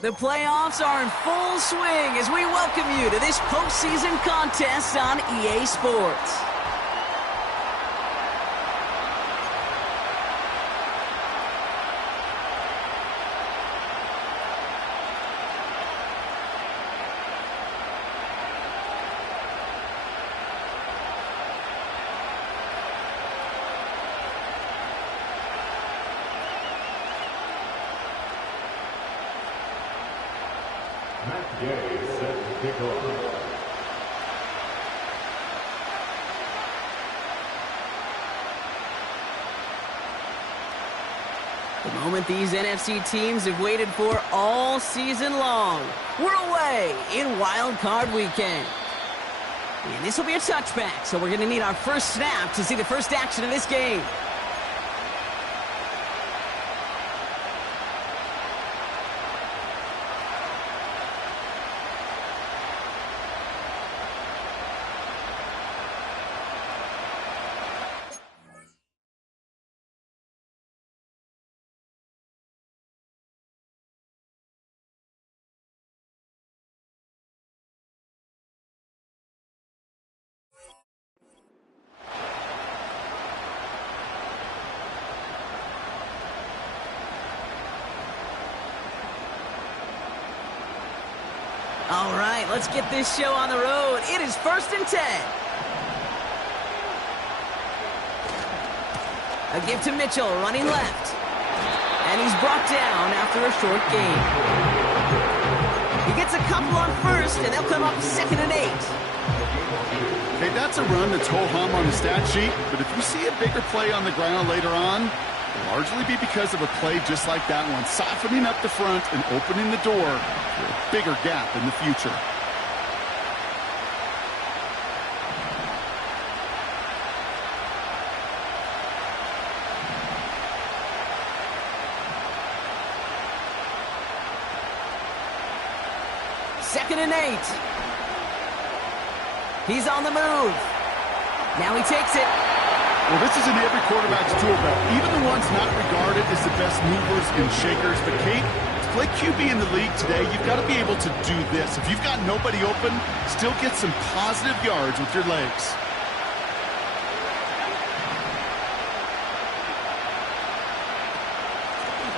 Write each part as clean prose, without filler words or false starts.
The playoffs are in full swing as we welcome you to this postseason contest on EA Sports. Matt Gay set to kick off. The moment these NFC teams have waited for all season long. We're away in Wild Card Weekend. And this will be a touchback, so we're going to need our first snap to see the first action of this game. All right, let's get this show on the road. It is 1st and 10. A give to Mitchell, running left. And he's brought down after a short gain. He gets a couple on first, and they'll come up 2nd and 8. Okay, that's a run that's ho-hum on the stat sheet, but if you see a bigger play on the ground later on, it'll largely be because of a play just like that one, softening up the front and opening the door for a bigger gap in the future. Second and 8. He's on the move. Now he takes it. Well, this is in every quarterback's tool belt, even the ones not regarded as the best movers and shakers. But, Kate, to play QB in the league today, you've got to be able to do this. If you've got nobody open, still get some positive yards with your legs.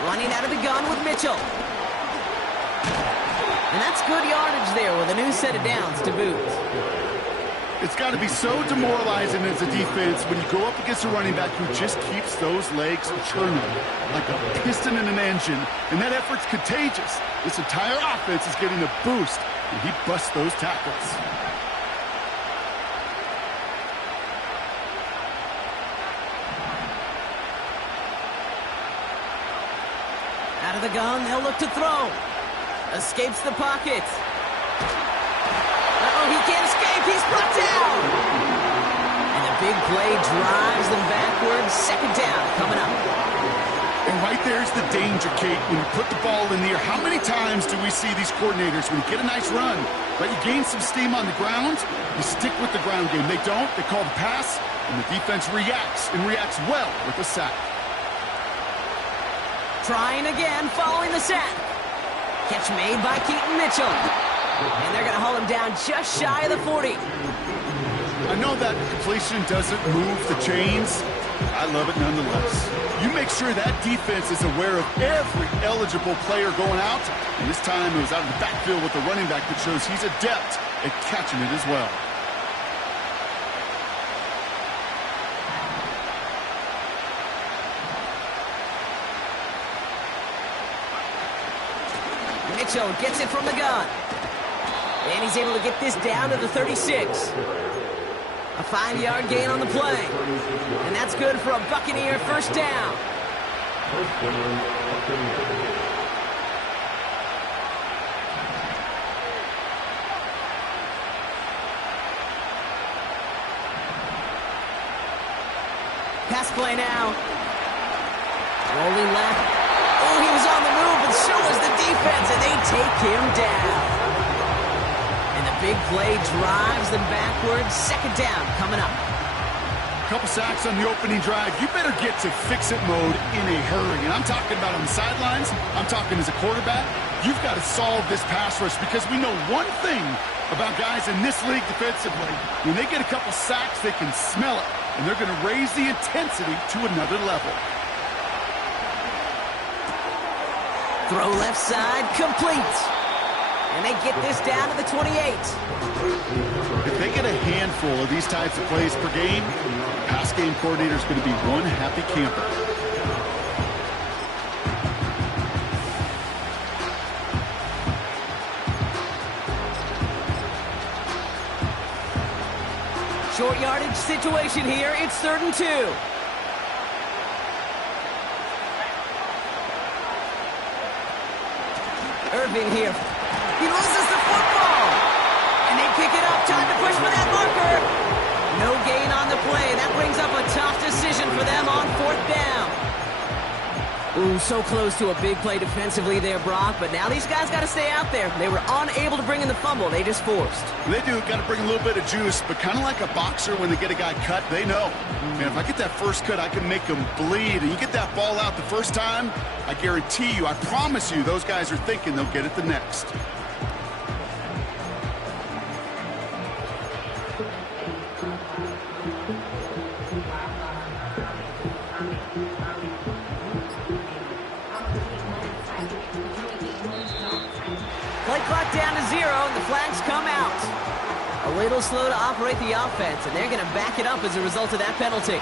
Running out of the gun with Mitchell. And that's good yardage there with a new set of downs to boot. It's got to be so demoralizing as a defense when you go up against a running back who just keeps those legs churning like a piston in an engine, and that effort's contagious. This entire offense is getting a boost, and he busts those tackles. Out of the gun, they'll look to throw. Escapes the pocket. Uh-oh, he can't escape. He's brought down. And the big play drives them backwards. 2nd down coming up. And right there's the danger, Kate. When you put the ball in the air, how many times do we see these coordinators, when you get a nice run, but you gain some steam on the ground, you stick with the ground game. They don't. They call the pass, and the defense reacts, and reacts well with a sack. Trying again following the sack. Catch made by Keaton Mitchell. And they're going to haul him down just shy of the 40. I know that completion doesn't move the chains. I love it nonetheless. You make sure that defense is aware of every eligible player going out. And this time it was out of the backfield with the running back that shows he's adept at catching it as well. Mitchell gets it from the gun. And he's able to get this down to the 36. A 5-yard gain on the play. And that's good for a Buccaneer first down. Pass play now. Rolling left. Oh, he was on the move, but so was the defense, and they take him down. And the big play drives them backwards. 2nd down coming up. couple sacks on the opening drive, you better get to fix-it mode in a hurry. And I'm talking about on the sidelines. I'm talking as a quarterback. You've got to solve this pass rush because we know one thing about guys in this league defensively. When they get a couple sacks, they can smell it, and they're going to raise the intensity to another level. Throw left side, complete. And they get this down to the 28. If they get a handful of these types of plays per game, the pass game coordinator is going to be one happy camper. Short yardage situation here. It's 3rd and 2. Irving here. He loses the football. And they pick it up. Time to push for that marker. No gain on the play. That brings up a tough decision for them on 4th down. Ooh, so close to a big play defensively there, Brock. But now these guys got to stay out there. They were unable to bring in the fumble. They just forced. They do. Got to bring a little bit of juice. But kind of like a boxer when they get a guy cut, they know. Man, if I get that first cut, I can make them bleed. And you get that ball out the first time, I guarantee you, I promise you, those guys are thinking they'll get it the next. Play clock down to 0, and the flags come out. A little slow to operate the offense, and they're going to back it up as a result of that penalty.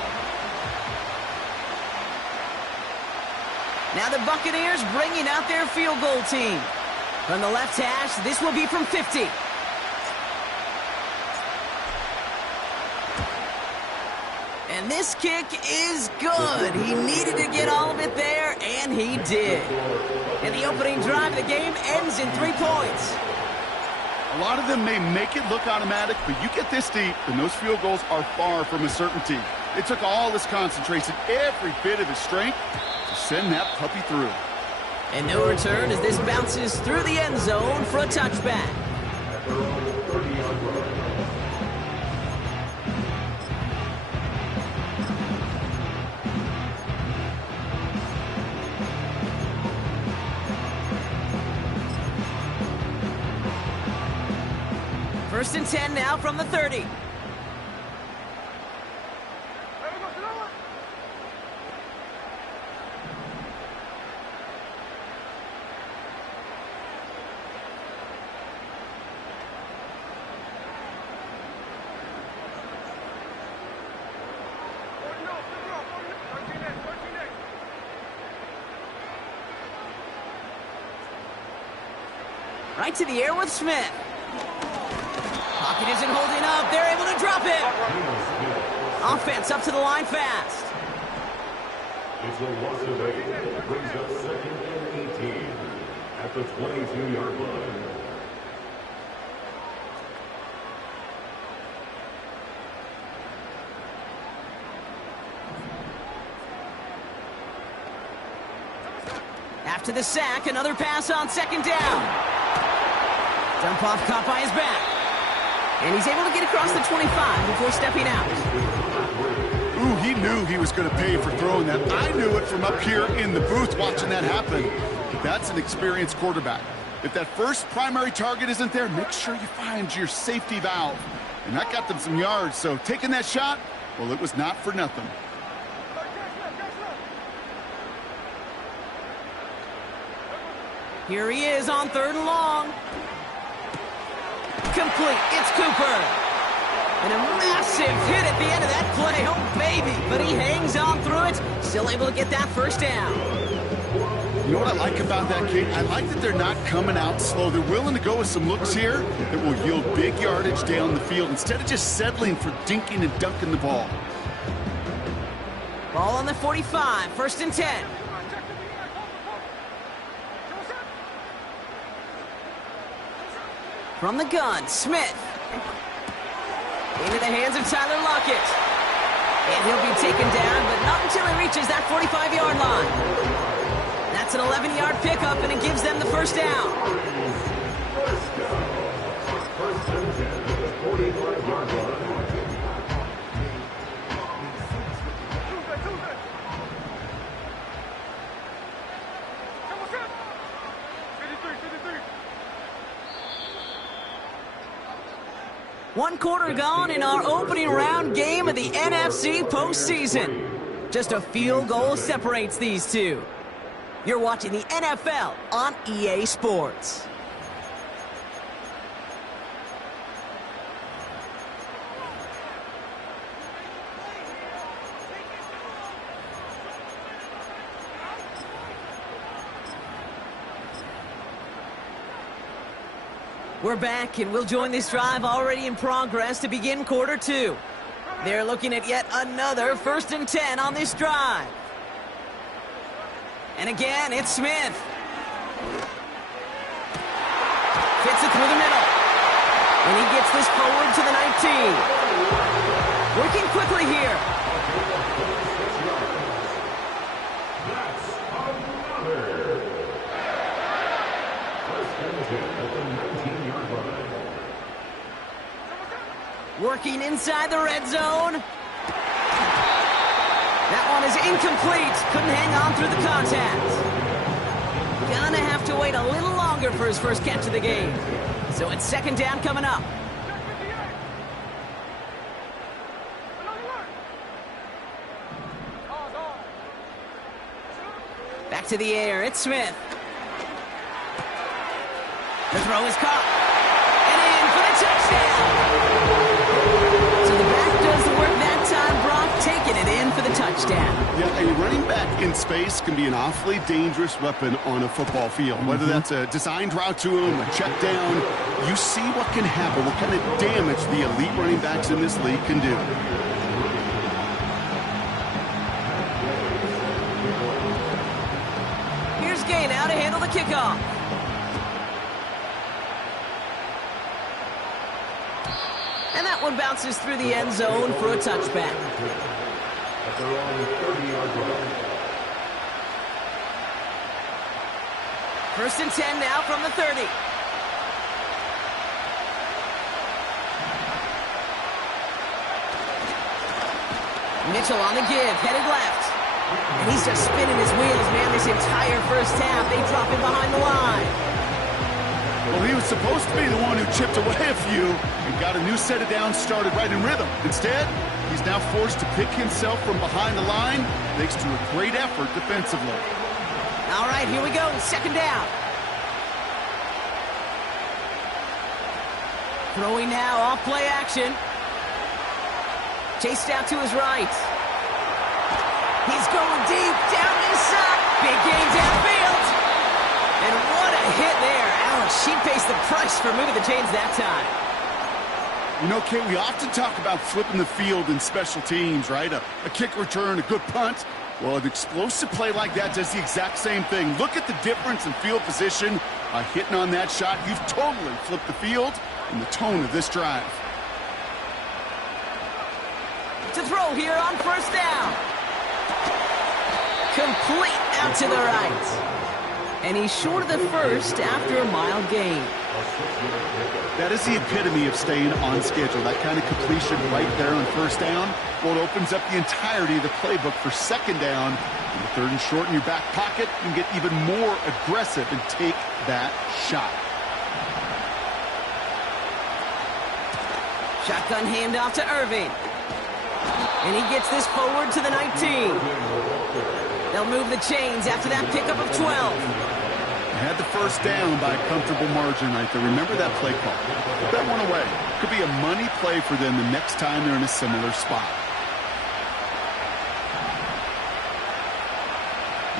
Now the Buccaneers bringing out their field goal team. From the left hash, this will be from 50. And this kick is good. He needed to get all of it there, and he did. And the opening drive of the game ends in 3 points. A lot of them may make it look automatic, but you get this deep, and those field goals are far from a certainty. It took all his concentration, every bit of his strength, to send that puppy through. And no return as this bounces through the end zone for a touchback. First and 10 now from the 30. Right to the air with Smith. Pocket isn't holding up. They're able to drop it. Offense up to the line fast. It's a loss of 8. Brings up 2nd and 18 at the 22-yard line. After the sack, another pass on 2nd down. Dump off caught by his back. And he's able to get across the 25 before stepping out. Ooh, he knew he was going to pay for throwing that. I knew it from up here in the booth watching that happen. But that's an experienced quarterback. If that first primary target isn't there, make sure you find your safety valve. And that got them some yards, so taking that shot, well, it was not for nothing. Here he is on 3rd and long. Complete. It's Cooper. And a massive hit at the end of that play. Oh, baby. But he hangs on through it. Still able to get that first down. You know what I like about that kick? I like that they're not coming out slow. They're willing to go with some looks here that will yield big yardage down the field instead of just settling for dinking and dunking the ball. Ball on the 45. 1st and 10. From the gun, Smith. Into the hands of Tyler Lockett. And he'll be taken down, but not until he reaches that 45-yard line. That's an 11-yard pickup, and it gives them the first down. First and 10 at the 45-yard line. One quarter gone in our opening round game of the NFC postseason. Just a field goal separates these two. You're watching the NFL on EA Sports. We're back, and we'll join this drive already in progress to begin quarter two. They're looking at yet another 1st and 10 on this drive. And again, it's Smith. Fits it through the middle. And he gets this forward to the 19. Working quickly here. Working inside the red zone. That one is incomplete. Couldn't hang on through the contact. Gonna have to wait a little longer for his first catch of the game. So it's 2nd down coming up. Back to the air. It's Smith. The throw is caught. And in for the touchdown. So the back does the work that time, Brock, taking it in for the touchdown. Yeah, a running back in space can be an awfully dangerous weapon on a football field. Whether that's a designed route to him, a check down, you see what can happen, what kind of damage the elite running backs in this league can do. Here's Gay now to handle the kickoff. And that one bounces through the end zone for a touchback. At their own 30-yard line. 1st and 10 now from the 30. Mitchell on the give, headed left. And he's just spinning his wheels, man, this entire first half. They drop him behind the line. Well, he was supposed to be the one who chipped away a few and got a new set of downs started right in rhythm. Instead, he's now forced to pick himself from behind the line thanks to a great effort defensively. All right, here we go, 2nd down. Throwing now, off play action. Chased out to his right. He's going deep, down this side. Big gain downfield. And what a hit there. Alex, she pays the price for moving the chains that time. You know, Kate, we often talk about flipping the field in special teams, right? A kick return, a good punt. Well, an explosive play like that does the exact same thing. Look at the difference in field position. By hitting on that shot, you've totally flipped the field and the tone of this drive. To throw here on 1st down. Complete out to the right. And he's short of the first after a mile gain. That is the epitome of staying on schedule. That kind of completion right there on 1st down. Well, it opens up the entirety of the playbook for 2nd down. In the 3rd and short in your back pocket, you can get even more aggressive and take that shot. Shotgun handoff to Irving. And he gets this forward to the 19. They'll move the chains after that pickup of 12. Had the 1st down by a comfortable margin right there. Remember that play call. Put that one away. Could be a money play for them the next time they're in a similar spot.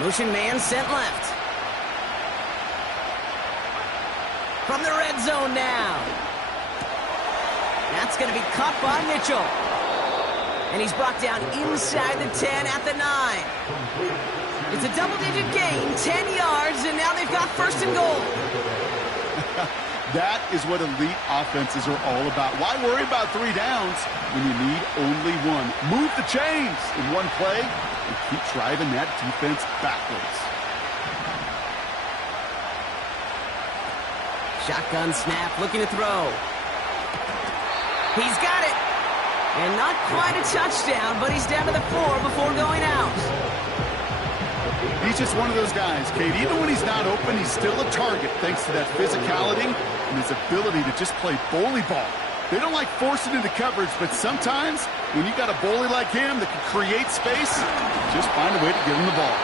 Motion man sent left. From the red zone now. That's going to be caught by Mitchell. And he's brought down inside the 10 at the 9. It's a double-digit gain, 10 yards, and now they've got 1st and goal. That is what elite offenses are all about. Why worry about 3 downs when you need only 1? Move the chains in one play and keep driving that defense backwards. Shotgun snap, looking to throw. He's got it. And not quite a touchdown, but he's down to the 4 before going out. He's just one of those guys, Kate. Even when he's not open, he's still a target thanks to that physicality and his ability to just play bully ball. They don't like forcing into coverage, but sometimes when you got a bully like him that can create space, just find a way to give him the ball.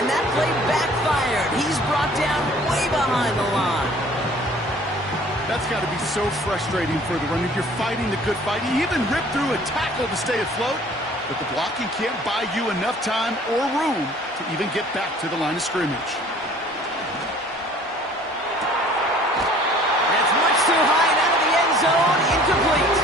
And that play backfired. He's brought down way behind the line. That's got to be so frustrating for the runner. You're fighting the good fight. He even ripped through a tackle to stay afloat, but the blocking can't buy you enough time or room to even get back to the line of scrimmage. That's much too high and out of the end zone. Incomplete.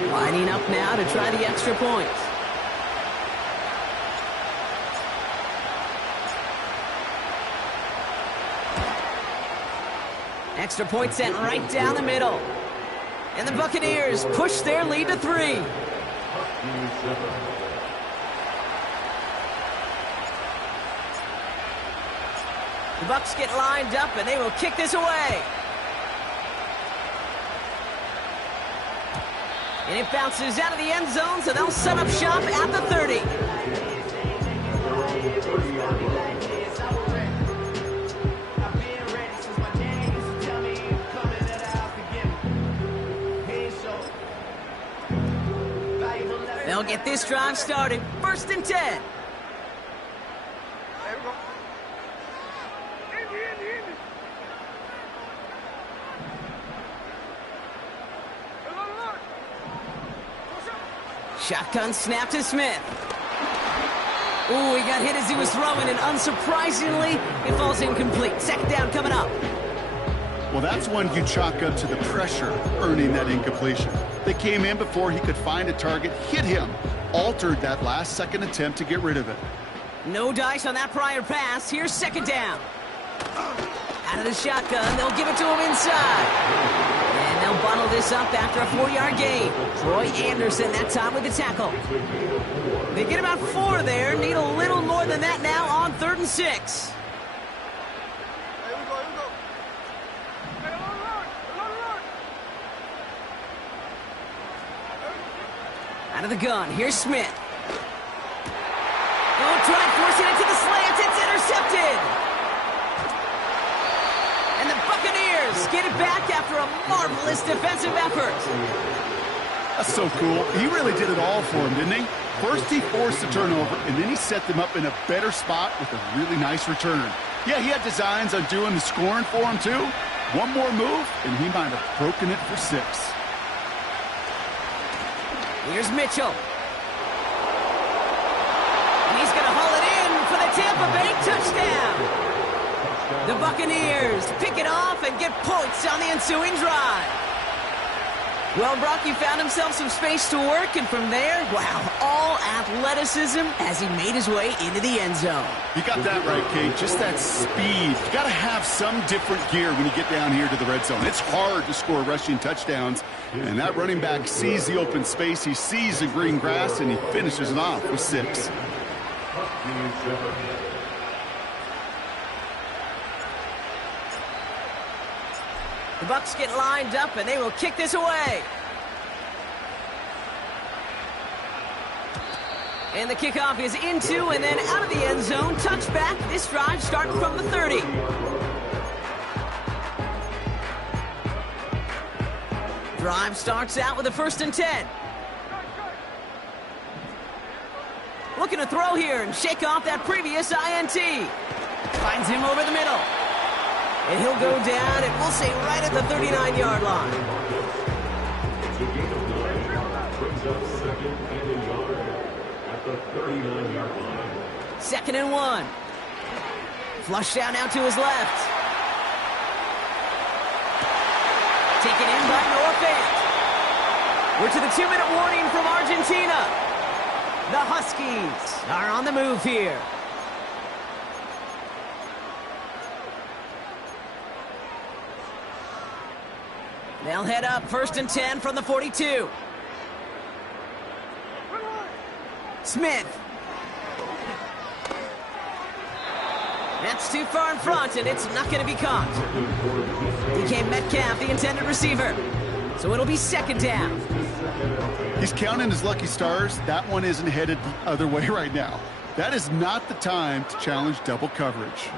Lining up now to try the extra point. Extra point sent right down the middle. And the Buccaneers push their lead to 3. The Bucs get lined up and they will kick this away. And it bounces out of the end zone, so they'll set up shop at the 30. They'll get this drive started. 1st and 10. Shotgun snap to Smith. Ooh, he got hit as he was throwing, and unsurprisingly, it falls incomplete. 2nd down coming up. Well, that's one you chalk up to the pressure earning that incompletion. They came in before he could find a target, hit him, altered that last-second attempt to get rid of it. No dice on that prior pass. Here's 2nd down. Out of the shotgun, they'll give it to him inside. And they'll bottle this up after a 4-yard gain. Troy Anderson that time with the tackle. They get about 4 there. Need a little more than that now on 3rd and 6. Out of the gun, here's Smith. Oh, try forcing it to the slant. It's intercepted. And the Buccaneers get it back after a marvelous defensive effort. That's so cool. He really did it all for him, didn't he? First he forced the turnover, and then he set them up in a better spot with a really nice return. Yeah, he had designs on doing the scoring for him, too. One more move, and he might have broken it for 6. Here's Mitchell. He's going to haul it in for the Tampa Bay touchdown. The Buccaneers pick it off and get points on the ensuing drive. Well, Brock, he found himself some space to work, and from there, wow, all athleticism as he made his way into the end zone. You got that right, Kate. Just that speed. You got to have some different gear when you get down here to the red zone. It's hard to score rushing touchdowns, and that running back sees the open space, he sees the green grass, and he finishes it off with 6. The Bucs get lined up, and they will kick this away. And the kickoff is into and then out of the end zone. Touchback. This drive starting from the 30. Drive starts out with a 1st and 10. Looking to throw here and shake off that previous INT. Finds him over the middle. And he'll go down, and we'll say right at the 39-yard line. Brings up 2nd and a yard at the 39-yard line. 2nd and 1. Flush down now to his left. Taken in by Noah Fant. We're to the 2-minute warning from Argentina. The Huskies are on the move here. They'll head up 1st and 10 from the 42. Smith. That's too far in front, and it's not going to be caught. DK Metcalf, the intended receiver. So it'll be second down. He's counting his lucky stars. That one isn't headed the other way right now. That is not the time to challenge double coverage.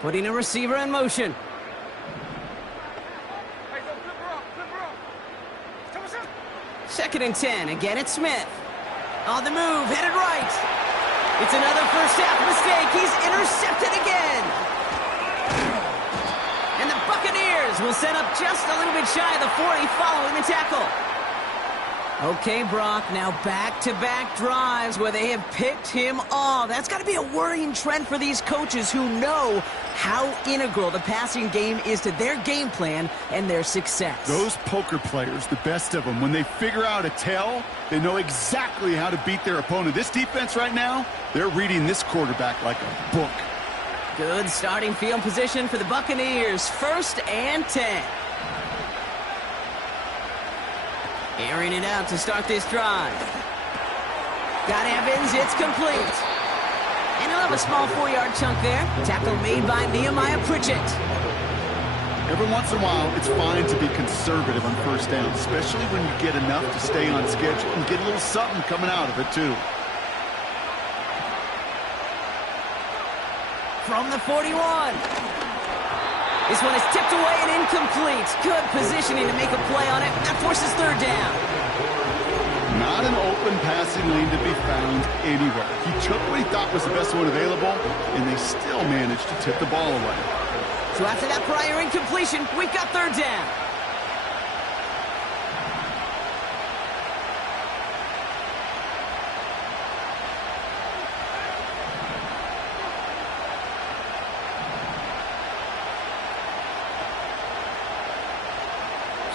Putting a receiver in motion. Second and 10. Again, it's Smith. On the move, headed right. It's another first half mistake. He's intercepted again. And the Buccaneers will set up just a little bit shy of the 40 following the tackle. Okay, Brock, now back-to-back drives where they have picked him off. That's got to be a worrying trend for these coaches who know how integral the passing game is to their game plan and their success. Those poker players, the best of them, when they figure out a tell, they know exactly how to beat their opponent. This defense right now, they're reading this quarterback like a book. Good starting field position for the Buccaneers. First and 10. Airing it out to start this drive. Got Evans, it's complete. And he'll have a small 4-yard chunk there. Tackle made by Nehemiah Pritchett. Every once in a while, it's fine to be conservative on first down, especially when you get enough to stay on schedule and get a little something coming out of it, too. From the 41. This one is tipped away and incomplete. Good positioning to make a play on it. That forces third down. Not an open passing lane to be found anywhere. He took what he thought was the best one available, and they still managed to tip the ball away. So after that prior incompletion, we've got third down.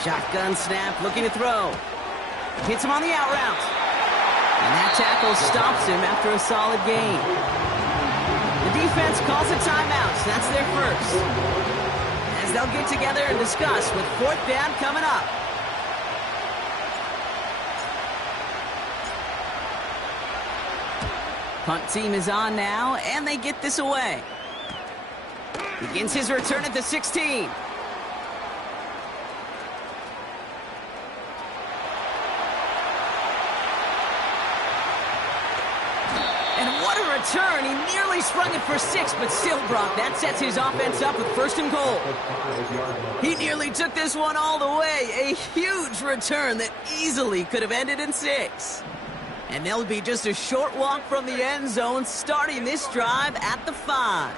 Shotgun snap, looking to throw. Hits him on the out route. And that tackle stops him after a solid gain. The defense calls a timeout. So that's their first. As they'll get together and discuss with fourth down coming up. Punt team is on now, and they get this away. Begins his return at the 16. Turn. He nearly sprung it for 6, but still, Brock, that sets his offense up with first and goal. He nearly took this one all the way. A huge return that easily could have ended in 6. And they'll be just a short walk from the end zone, starting this drive at the 5.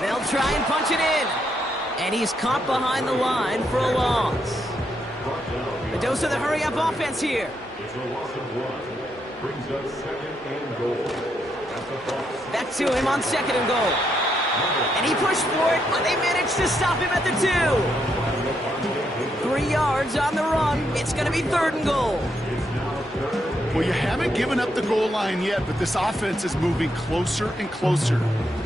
They'll try and punch it in. And he's caught behind the line for a loss. The dose of the hurry-up offense here. It's a loss of 1. Brings up second and goal. Back to him on second and goal. And he pushed for it, but they managed to stop him at the 2. 3 yards on the run. It's going to be third and goal. Well, you haven't given up the goal line yet, but this offense is moving closer and closer.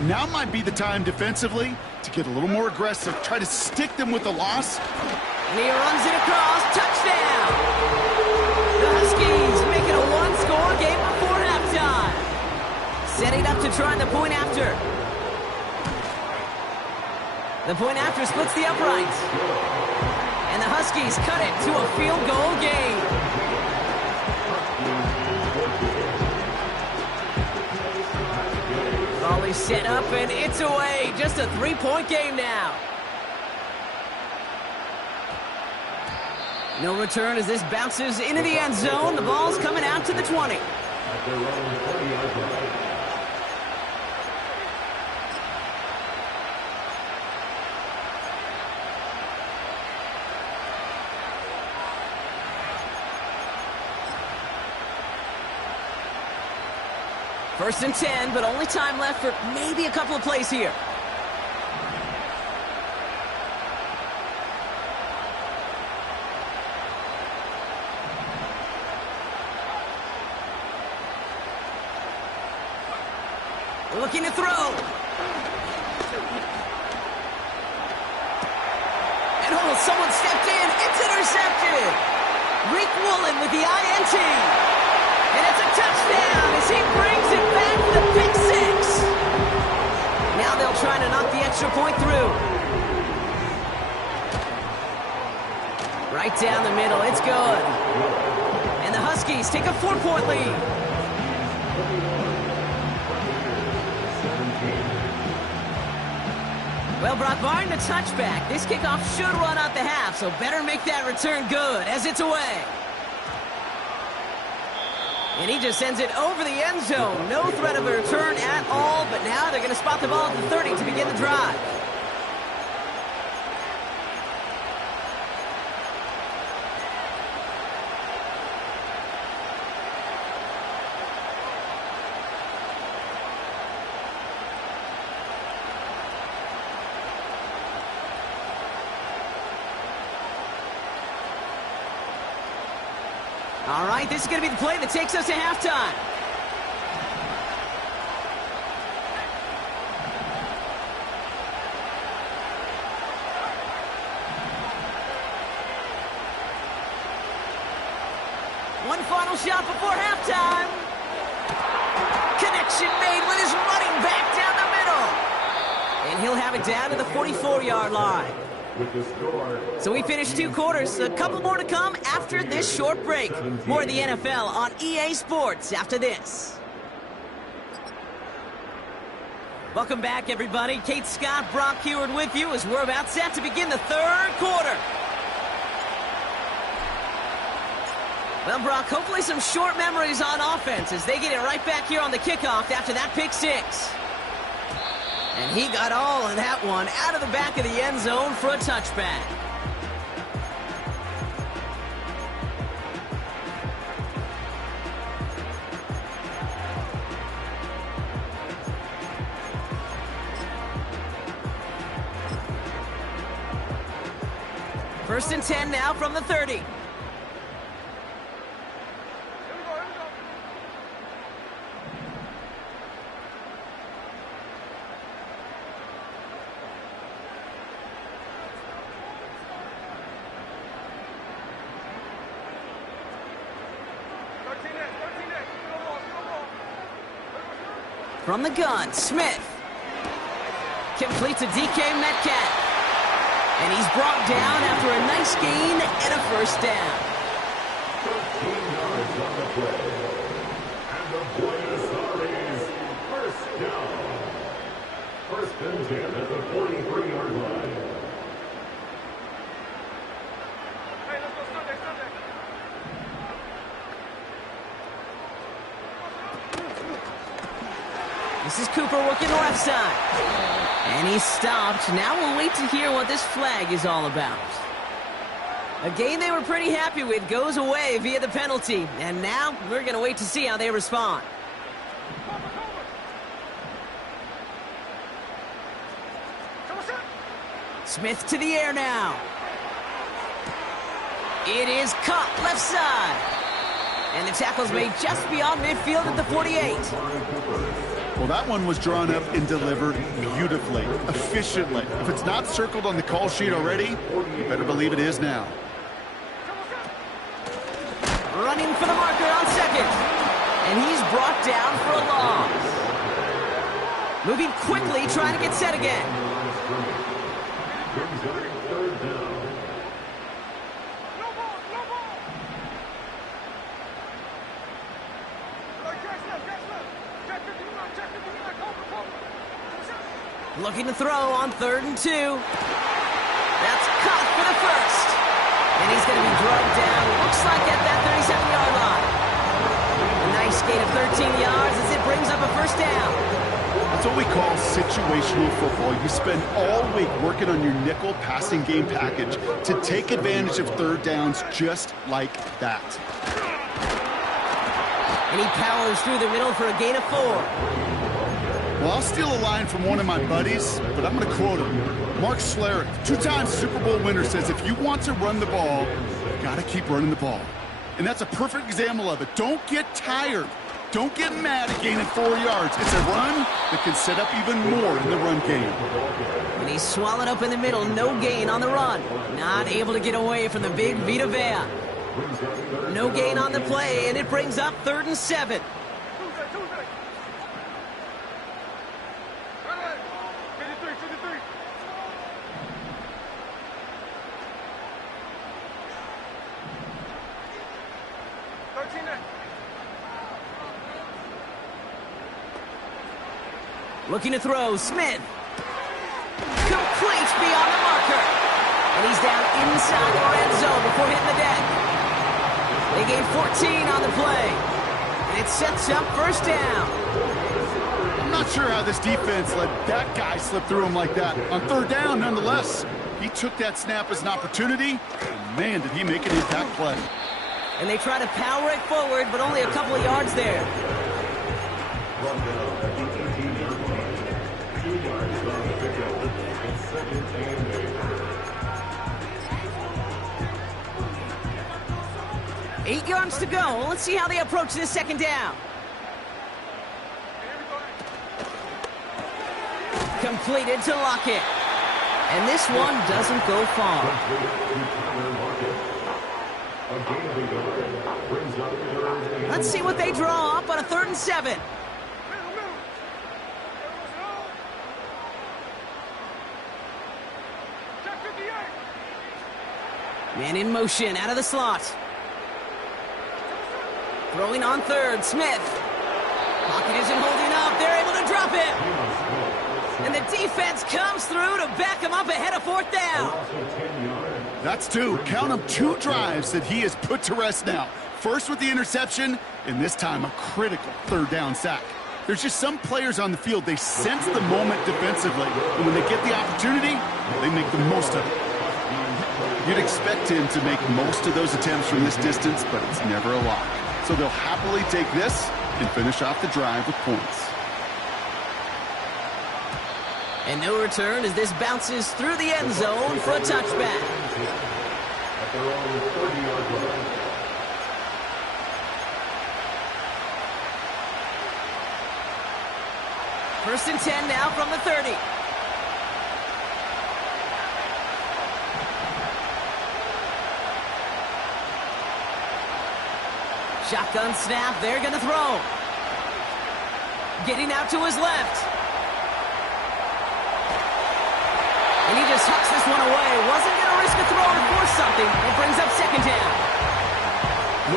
Now might be the time defensively to get a little more aggressive, try to stick them with the loss. And he runs it across, touchdown! The Huskies make it a one-score game before halftime. Setting up to try the point after. The point after splits the uprights. And the Huskies cut it to a field goal game. Volley set up and it's away. Just a 3-point game now. No return as this bounces into the end zone. The ball's coming out to the 20. At their own 20-yard line. First and 10, but only time left for maybe a couple of plays here. Looking to throw. And oh, someone stepped in. It's intercepted. Rick Woolen with the INT. And it's a touchdown as he brings it back for the pick six. Now they'll try to knock the extra point through. Right down the middle. It's good. And the Huskies take a 4-point lead. Well, Brock, barring the touchback, this kickoff should run out the half, so better make that return good as it's away. And he just sends it over the end zone. No threat of a return at all, but now they're going to spot the ball at the 30 to begin the drive. All right, this is going to be the play that takes us to halftime. One final shot before halftime. Connection made with his running back down the middle. And he'll have it down to the 44-yard line. So we finished 2 quarters. A couple more to come after this short break. More of the NFL on EA Sports after this. Welcome back, everybody. Kate Scott, Brock Huard with you as we're about set to begin the 3rd quarter. Well, Brock, hopefully some short memories on offense as they get it right back here on the kickoff after that pick six. And he got all of that one out of the back of the end zone for a touchback. First and 10 now from the 30. From the gun, Smith completes a DK Metcalf. And he's brought down after a nice gain and a first down. 13 yards on the play. And the Buenos Aires first down. First and 10 at the 43-yard line. This is Cooper working the left side. And he's stopped. Now we'll wait to hear what this flag is all about. A game they were pretty happy with goes away via the penalty. And now we're going to wait to see how they respond. Smith to the air now. It is caught left side. And the tackle's made just beyond midfield at the 48. Well, that one was drawn up and delivered beautifully, efficiently. If it's not circled on the call sheet already, you better believe it is now. Running for the marker on second. And he's brought down for a loss. Moving quickly, trying to get set again. Looking to throw on 3rd and 2. That's caught for the first. And he's going to be drugged down, looks like at that 37-yard line. A nice gain of 13 yards as it brings up a first down. That's what we call situational football. You spend all week working on your nickel passing game package to take advantage of 3rd downs just like that. And he powers through the middle for a gain of 4. Well, I'll steal a line from one of my buddies, but I'm going to quote him. Mark Schlereth, 2-time Super Bowl winner, says if you want to run the ball, you got to keep running the ball. And that's a perfect example of it. Don't get tired. Don't get mad at gaining 4 yards. It's a run that can set up even more in the run game. And he's swallowed up in the middle. No gain on the run. Not able to get away from the big Vita Vea. No gain on the play, and it brings up 3rd and 7. Looking to throw, Smith. Complete beyond the marker. And he's down inside the red zone before hitting the deck. They gain 14 on the play. And it sets up 1st down. I'm not sure how this defense let that guy slip through him like that. On 3rd down, nonetheless, he took that snap as an opportunity. And man, did he make an impact play. And they try to power it forward, but only a couple of yards there. 8 yards to go. Let's see how they approach this 2nd down. Completed to Lockett. And this one doesn't go far. Let's see what they draw up on a 3rd and 7. Man in motion, out of the slot. Throwing on 3rd, Smith. Pocket isn't holding up. They're able to drop it. And the defense comes through to back him up ahead of 4th down. That's 2. Count them 2 drives that he has put to rest now. First with the interception, and this time a critical 3rd down sack. There's just some players on the field, they sense the moment defensively. And when they get the opportunity, they make the most of it. You'd expect him to make most of those attempts from this distance, but it's never a lock. So they'll happily take this and finish off the drive with points. And no return as this bounces through the end zone for a touchback. At their own 30-yard line. First and 10 now from the 30. Shotgun snap, they're going to throw. Getting out to his left. And he just hucks this one away. Wasn't going to risk a throw or force something. It brings up 2nd down.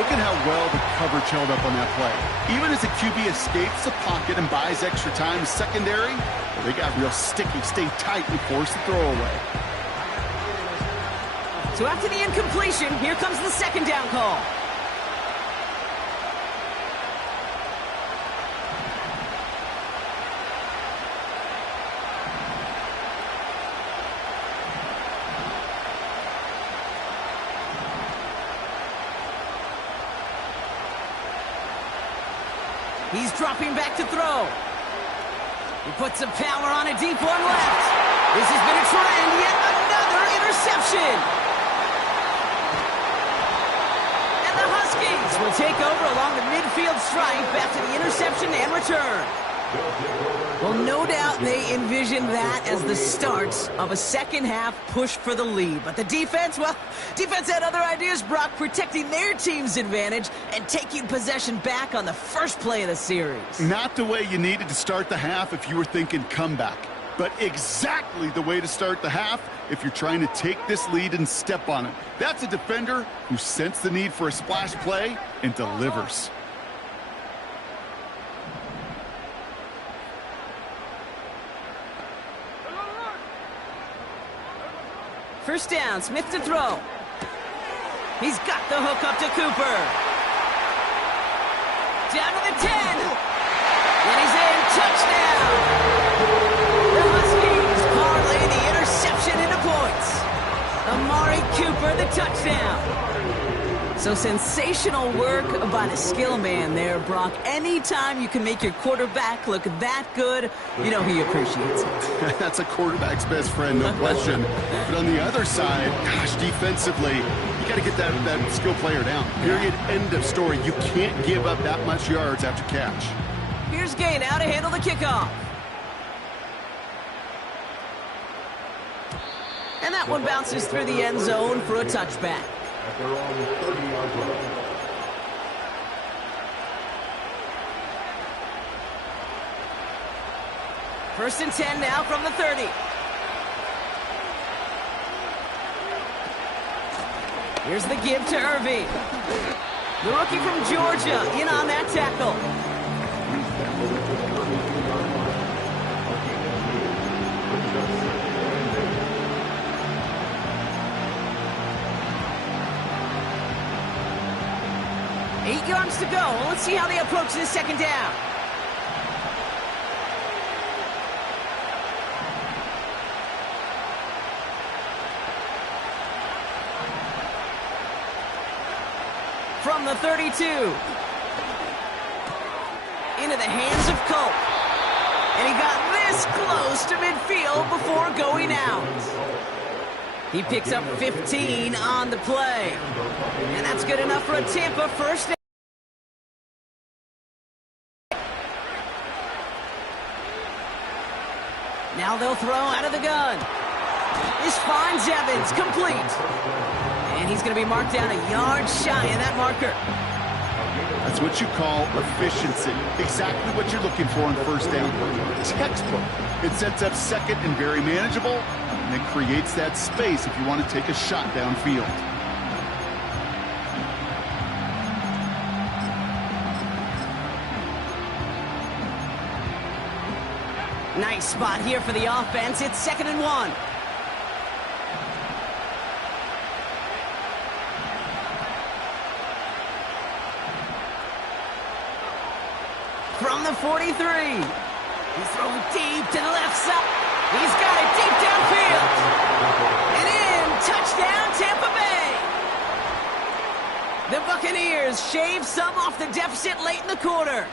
Look at how well the coverage held up on that play. Even as the QB escapes the pocket and buys extra time, secondary, well, they got real sticky, stay tight, and force the throw away. So after the incompletion, here comes the 2nd down call. He's dropping back to throw. He puts some power on a deep one left. This has been a trend. Yet another interception. And the Huskies will take over along the midfield stripe after the interception and return. Well, no doubt they envisioned that as the start of a 2nd half push for the lead. But the defense, well, defense had other ideas, Brock, protecting their team's advantage and taking possession back on the first play of the series. Not the way you needed to start the half if you were thinking comeback, but exactly the way to start the half if you're trying to take this lead and step on it. That's a defender who sensed the need for a splash play and delivers. First down, Smith to throw. He's got the hook up to Cooper. Down to the 10. And he's in. Touchdown. The Huskies parlay the interception into points. Amari Cooper, the touchdown. So So sensational work by the skill man there, Brock. Anytime you can make your quarterback look that good, you know he appreciates it. That's a quarterback's best friend, no question. But on the other side, gosh, defensively, you got to get that skill player down. Period. End of story. You can't give up that much yards after catch. Here's Gay now to handle the kickoff. And that one bounces through the end zone for a touchback. At their own 30-yard line. First and 10 now from the 30. Here's the give to Irving. The rookie from Georgia in on that tackle. Eight yards to go. Let's see how they approach this second down. From the 32. Into the hands of Colt. And he got this close to midfield before going out. He picks up 15 on the play. And that's good enough for a Tampa first down. Now they'll throw out of the gun. This finds Evans, complete. And he's going to be marked down a yard shy of that marker. That's what you call efficiency. Exactly what you're looking for on first down. Textbook. It sets up second and very manageable, and it creates that space if you want to take a shot downfield. Nice spot here for the offense. It's 2nd and 1. From the 43. He's throwing deep to the left side. He's got it deep downfield. And in. Touchdown, Tampa Bay. The Buccaneers shave some off the deficit late in the quarter.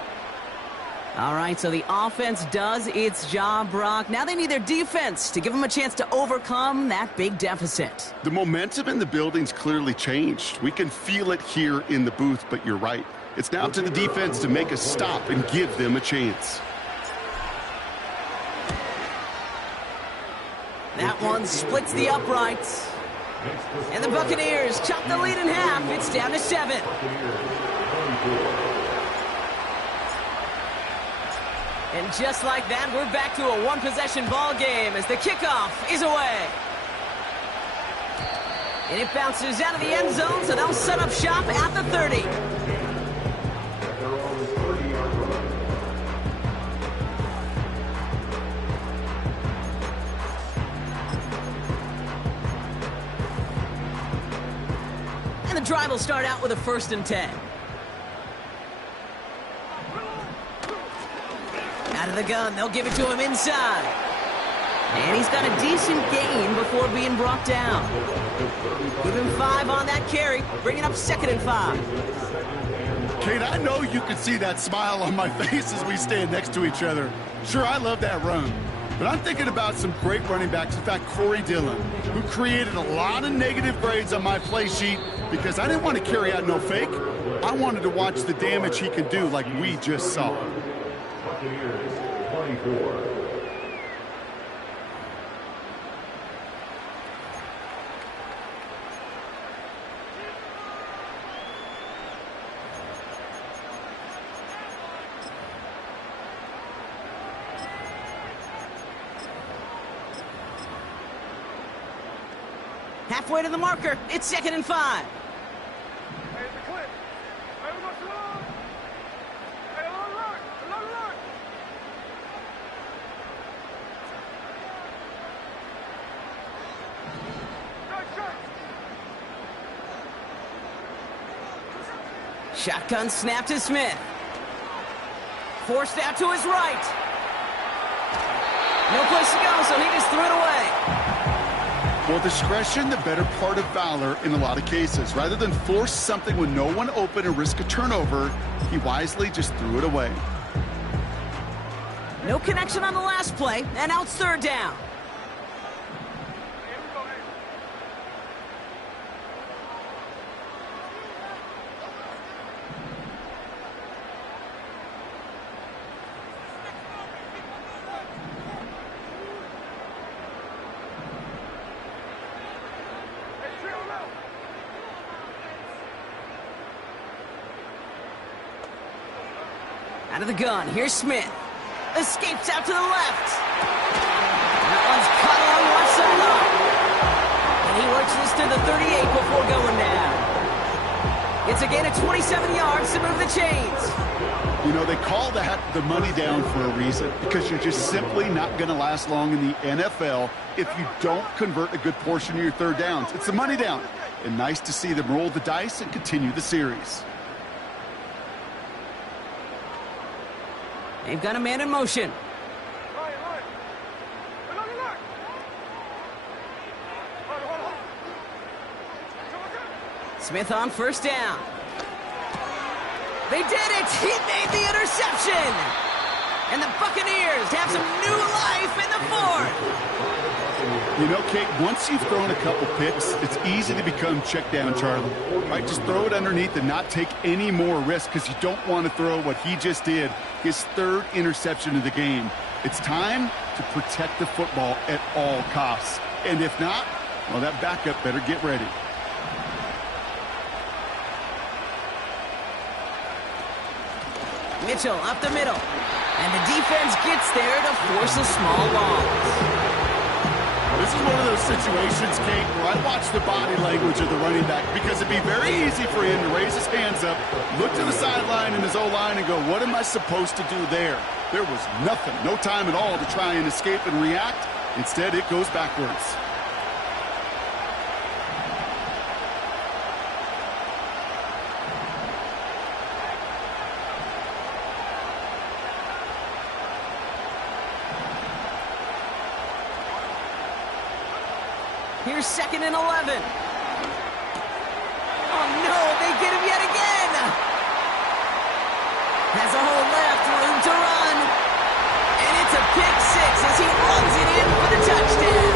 All right, so the offense does its job, Brock. Now they need their defense to give them a chance to overcome that big deficit. The momentum in the building's clearly changed. We can feel it here in the booth, but you're right. It's now up to the defense to make a stop and give them a chance. That one splits the uprights. And the Buccaneers chop the lead in half. It's down to 7. And just like that, we're back to a one-possession ball game as the kickoff is away. And it bounces out of the end zone, so they'll set up shop at the 30. And the drive will start out with a 1st and 10. Out of the gun, they'll give it to him inside. And he's got a decent gain before being brought down. Give him 5 on that carry, bringing up 2nd and 5. Kate, I know you can see that smile on my face as we stand next to each other. Sure, I love that run. But I'm thinking about some great running backs. In fact, Corey Dillon, who created a lot of negative grades on my play sheet because I didn't want to carry out no fake. I wanted to watch the damage he can do like we just saw. Buccaneers, 24. Halfway to the marker, it's 2nd and 5. Shotgun snap to Smith. Forced out to his right. No place to go, so he just threw it away. Well, discretion, the better part of valor in a lot of cases. Rather than force something with no one open and risk a turnover, he wisely just threw it away. No connection on the last play, and now it's third down. Out of the gun, here's Smith. Escapes out to the left. That one's caught along one sideline. And he works this to the 38 before going down. It's a gain of 27 yards to move the chains. You know, they call that the money down for a reason, because you're just simply not going to last long in the NFL if you don't convert a good portion of your third downs. It's the money down. And nice to see them roll the dice and continue the series. They've got a man in motion. Smith on first down. They did it! He made the interception! And the Buccaneers have some new life in the fourth. You know, Kate, once you've thrown a couple picks, it's easy to become check down Charlie. Right? Just throw it underneath and not take any more risk, because you don't want to throw what he just did, his third interception of the game. It's time to protect the football at all costs. And if not, well, that backup better get ready. Mitchell up the middle. And the defense gets there to force a small loss. This is one of those situations, Kate, where I watch the body language of the running back, because it'd be very easy for him to raise his hands up, look to the sideline in his O-line and go, what am I supposed to do there? There was nothing, no time at all to try and escape and react. Instead, it goes backwards. Here's 2nd and 11. Oh, no, they get him yet again. Has a hole left, room to run. And it's a pick six as he runs it in for the touchdown.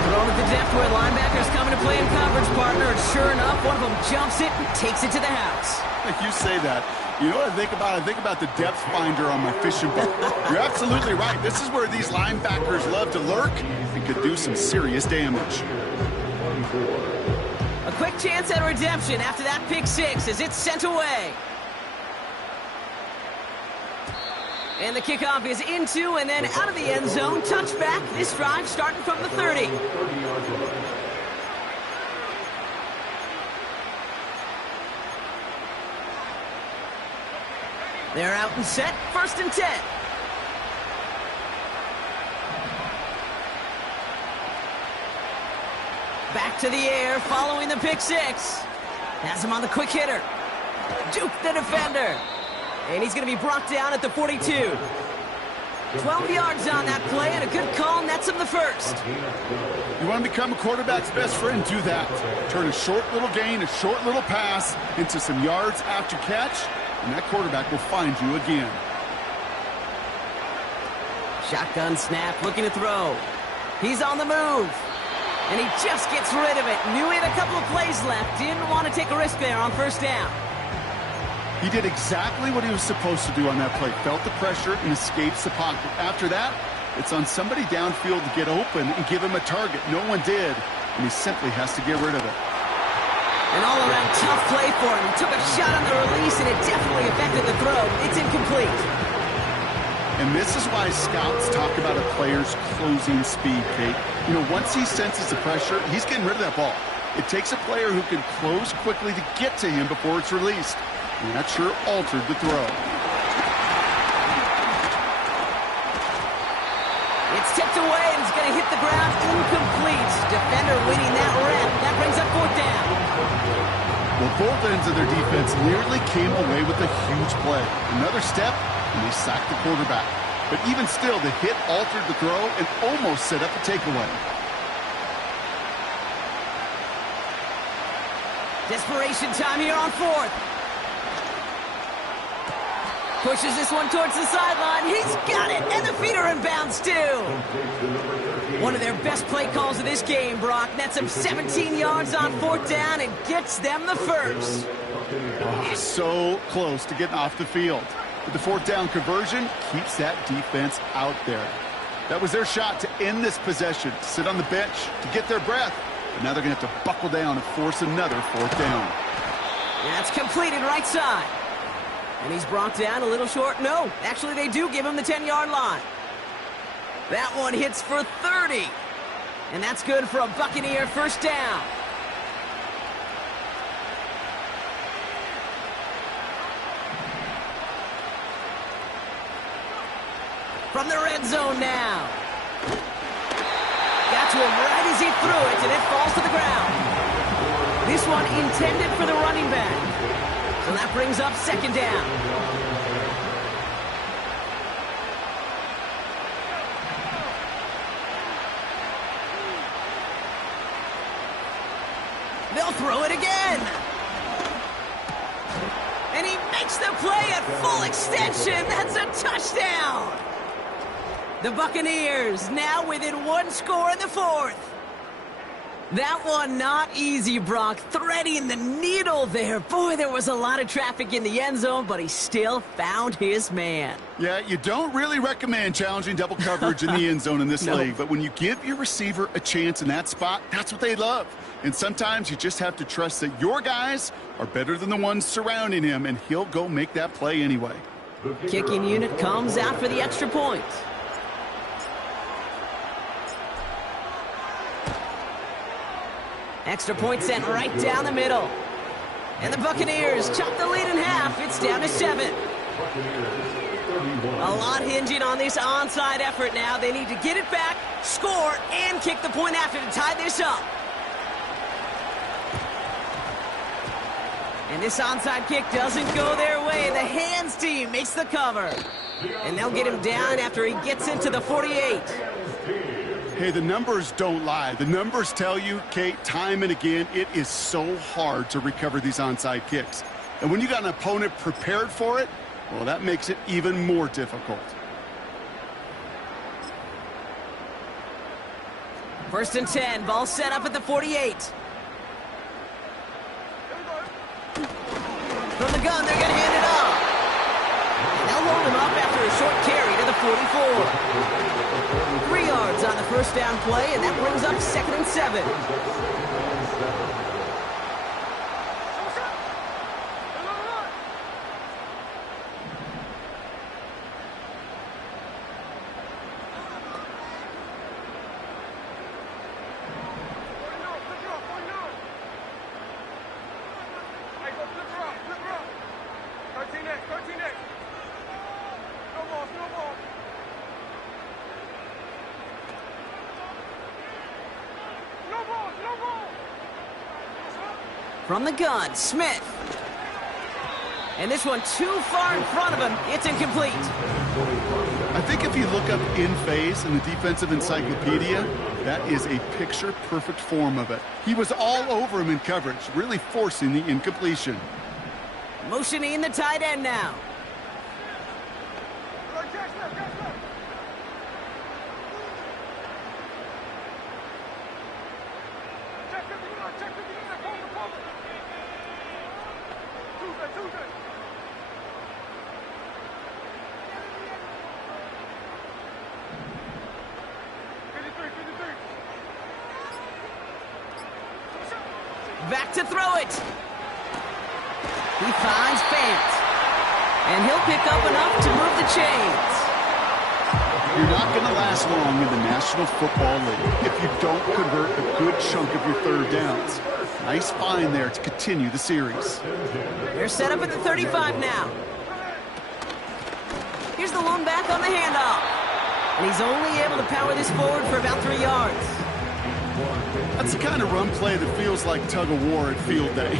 Thrown at the depth where linebackers coming to play in coverage, partner. And sure enough, one of them jumps it and takes it to the house. You say that. You know what I think about? I think about the depth finder on my fishing boat. You're absolutely right. This is where these linebackers love to lurk and could do some serious damage. A quick chance at redemption after that pick six as it's sent away. And the kickoff is into and then out of the end zone. Touchback. This drive starting from the 30. They're out and set. 1st and 10. Back to the air following the pick six. Has him on the quick hitter. Duke the defender. And he's going to be brought down at the 42. 12 yards on that play and a good call nets him the first. You want to become a quarterback's best friend? Do that. Turn a short little gain, a short little pass into some yards after catch, and that quarterback will find you again. Shotgun snap, looking to throw. He's on the move. And he just gets rid of it. Knew he had a couple of plays left. Didn't want to take a risk there on first down. He did exactly what he was supposed to do on that play. Felt the pressure and escapes the pocket. After that, it's on somebody downfield to get open and give him a target. No one did, and he simply has to get rid of it. An all-around tough play for him. He took a shot on the release, and it definitely affected the throw. It's incomplete. And this is why scouts talk about a player's closing speed, Kate. You know, once he senses the pressure, he's getting rid of that ball. It takes a player who can close quickly to get to him before it's released. And that sure altered the throw. It's tipped away, and it's going to hit the ground incomplete. Defender winning that rep. That brings up 4th down. Well, both ends of their defense nearly came away with a huge play. Another step, and they sacked the quarterback. But even still, the hit altered the throw and almost set up a takeaway. Desperation time here on fourth. Pushes this one towards the sideline. He's got it, and the feet are in bounds too. One of their best play calls of this game, Brock. Nets him 17 yards on fourth down and gets them the first. Oh, so close to getting off the field. But the fourth down conversion keeps that defense out there. That was their shot to end this possession, to sit on the bench, to get their breath. But now they're going to have to buckle down and force another fourth down. That's completed right side. And he's brought down a little short. No, actually they do give him the 10-yard line. That one hits for 30. And that's good for a Buccaneer first down. From the red zone now. Got to him right as he threw it, and it falls to the ground. This one intended for the running back. So that brings up second down. They'll throw it again. And he makes the play at full extension. That's a touchdown. The Buccaneers now within one score in the fourth. That one not easy, Brock. Threading the needle there. Boy, there was a lot of traffic in the end zone, but he still found his man. Yeah, you don't really recommend challenging double coverage in the end zone in this league, but when you give your receiver a chance in that spot, that's what they love. And sometimes you just have to trust that your guys are better than the ones surrounding him, and he'll go make that play anyway. Kicking unit comes out for the extra point. Extra point sent right down the middle. And the Buccaneers chop the lead in half. It's down to 7. A lot hinging on this onside effort now. They need to get it back, score, and kick the point after to tie this up. And this onside kick doesn't go their way. The hands team makes the cover. And they'll get him down after he gets into the 48. Hey, the numbers don't lie. The numbers tell you, Kate, time and again, it is so hard to recover these onside kicks. And when you got an opponent prepared for it, well, that makes it even more difficult. First and 10, ball set up at the 48. From the gun, they're going to hand it off. And they'll hold him up after a short carry to the 44. 3 yards on the first down play, and that brings up 2nd and 7. From the gun, Smith. And this one too far in front of him. It's incomplete. I think if you look up in phase in the defensive encyclopedia, that is a picture-perfect form of it. He was all over him in coverage, really forcing the incompletion. Motioning the tight end now. Back to throw it. He finds Fant. And he'll pick up enough to move the chains. You're not going to last long in the National Football League if you don't convert a good chunk of your third downs. Nice find there to continue the series. They're set up at the 35 now. Here's the lone back on the handoff. And he's only able to power this forward for about 3 yards. That's the kind of run play that feels like tug-of-war at field day.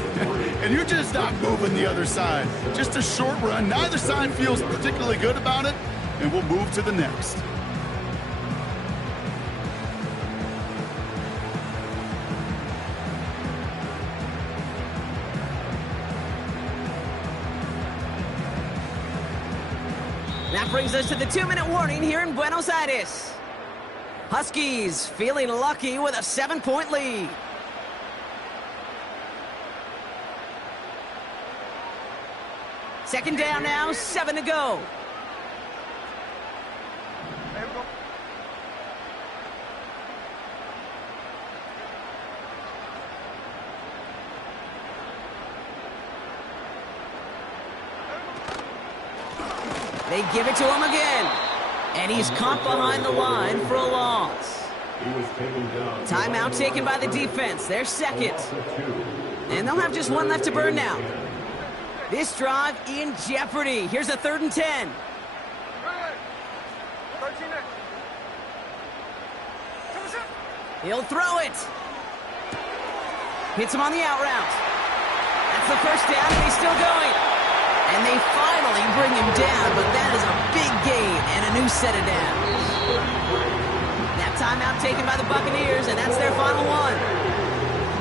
And you're just not moving the other side. Just a short run. Neither side feels particularly good about it, and we'll move to the next. that brings us to the 2-minute warning here in Buenos Aires. Huskies feeling lucky with a 7-point lead. Second down now, 7 to go. They give it to him again. And he's caught behind the line for a loss. Timeout taken by the defense. Their second. And they'll have just one left to burn now. This drive in jeopardy. Here's a 3rd and 10. He'll throw it. Hits him on the out route. That's the first down, and he's still going. And they finally bring him down, but that is a big gain and a new set of downs. That timeout taken by the Buccaneers, and that's their final one.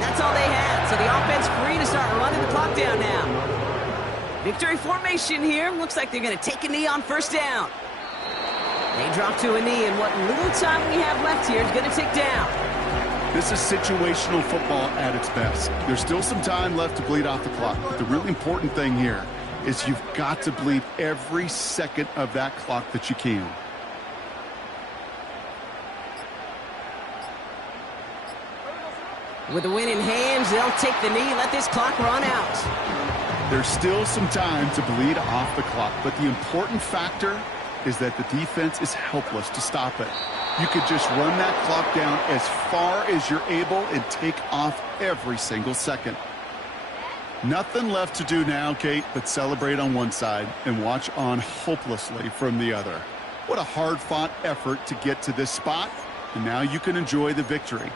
That's all they had, so the offense free to start running the clock down now. Victory formation here. Looks like they're going to take a knee on first down. They drop to a knee, and what little time we have left here is going to tick down. This is situational football at its best. There's still some time left to bleed off the clock, but the really important thing here is you've got to bleed every second of that clock that you can. With the win in hands, they'll take the knee, let this clock run out. There's still some time to bleed off the clock, but the important factor is that the defense is helpless to stop it. You could just run that clock down as far as you're able and take off every single second. Nothing left to do now, Kate, but celebrate on one side and watch on hopelessly from the other. What a hard-fought effort to get to this spot, and now you can enjoy the victory.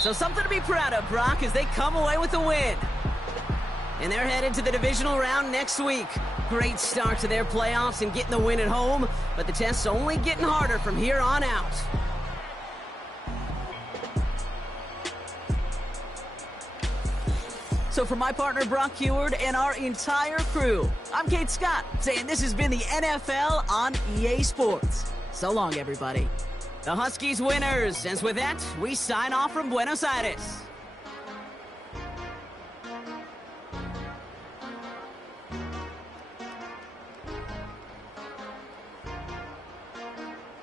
So something to be proud of, Brock, as they come away with the win. And they're headed to the divisional round next week. Great start to their playoffs and getting the win at home, but the test's only getting harder from here on out. So for my partner, Brock Huard, and our entire crew, I'm Kate Scott, saying this has been the NFL on EA Sports. So long, everybody. The Huskies winners, and with that, we sign off from Buenos Aires.